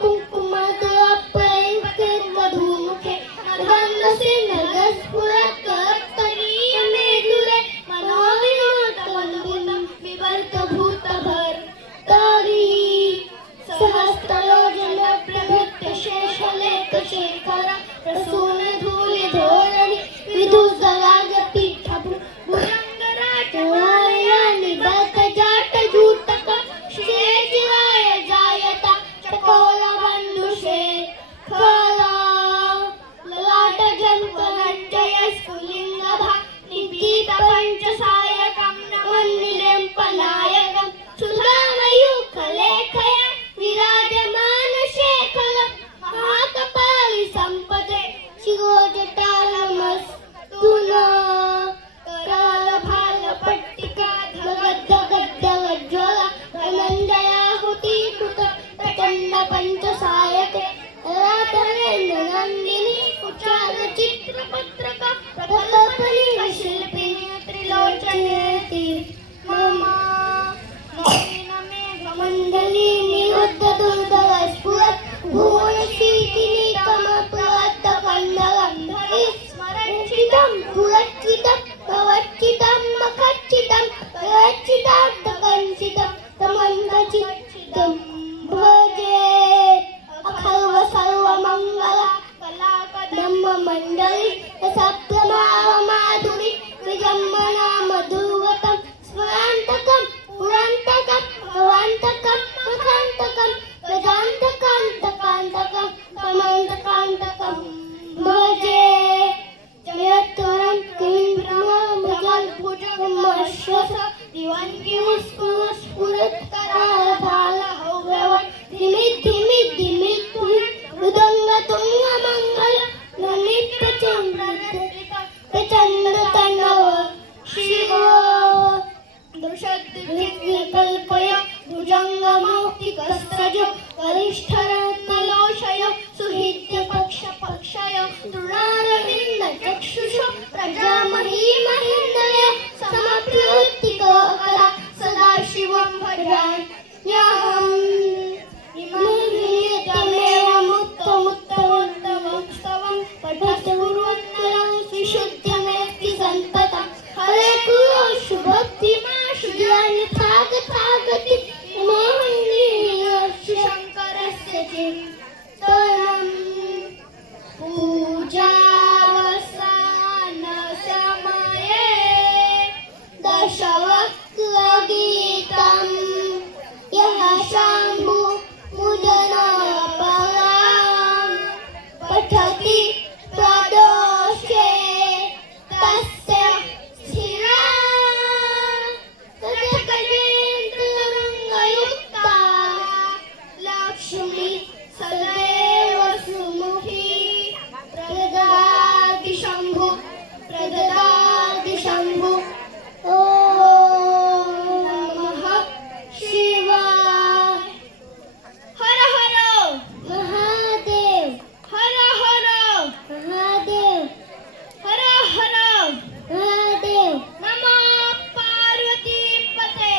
कुंकुमात आपले वधूमुखे मृदंगसे नगस्फुरत् तरीय मेदुरे मनोविनोद बंधुनं विवर्त भूतभर तरी सहस्त्रयोजन प्रभृत्य शेषलेख शेखर प्रसून धूलि धोरणी विदुषराग पीठभु भुजंगराज वाया निबत जाट जूटक शेजिराय जायता चकोर बंधुषे खला ललाट जंतरंजय स्फुलिंगभा निपीत पंचसायकं नमन्निलें पलायकं सुधामयूखलेखया विराजमान शेखर महाकपालि संपदे शिरोजटालमस्तुना कराल भाल पट्टिका धगद् गद्गज्ज्वला धनञ्जयाहुति कृत प्रचण्ड पंचसायके राधवेन्द्र नन्दिनी कुचाल चित्रपत्रक प्रकल्पनी शिल्पिनी त्रिलोचनेति ममा नवीन मेघमण्डली निरुद्ध दुर्धर स्फुरत् भुवनशीतिनी कमलप्रवत्त कण्डगन्धरे स्मरच्चितं पुरच्चितं भवच्चितं मखच्चितं प्रयच्चितार्थकञ्चितं तमन्धचित्तं भजे अखर्व सर्वमङ्गला कलाकदम्ब मण्डली सप्तमावमाधुरी विजम्बना मधुवतं स्मरान्तकं पुरान्तकं भवान्तकं मखान्तकं प्रजान्तकान्तकान्तकं कमन्तकान्तकं भजे जयत्वरं किं ब्रह्मभुजगमश्वस दिवन्किमुस्फुरत्कराभालहव्यव धिमित् मृदङ्गतुङ्गमङ्गल प्रचण्डतण्डव शिव दृशद्विकल्पय भुजङ्गमौक्तिकस्रज वरिष्ठरत्नलोषय सुहृद्यपक्षपक्षय तृणारविन्दचक्षुष प्रजामही महेन्द्रय समप्युत्तिककला सदाशिवं भजाम्यहम् नित्यमेव मुक्तमुत्तमोत्तमं स्तवं पठस्फुरन्नरं विशुद्धमेति सन्ततं हरे कुरु शुभक्तिमा शुद्धान्यथागति मोहिनी शङ्करस्य चिन्तनम् पूजावसानसमये दशवक्त्रगीतं यः शम्भु मुदनपरां पठति प्रदोषे तस्य स्थिरा तदगजेन्द्ररङ्गयुक्ता लक्ष्मी सदैव सुमुखी प्रददाति शम्भु ॐ नमः शिवाय हर हर महादेव हर हर महादेव हर हर महादेव नमः पार्वती पते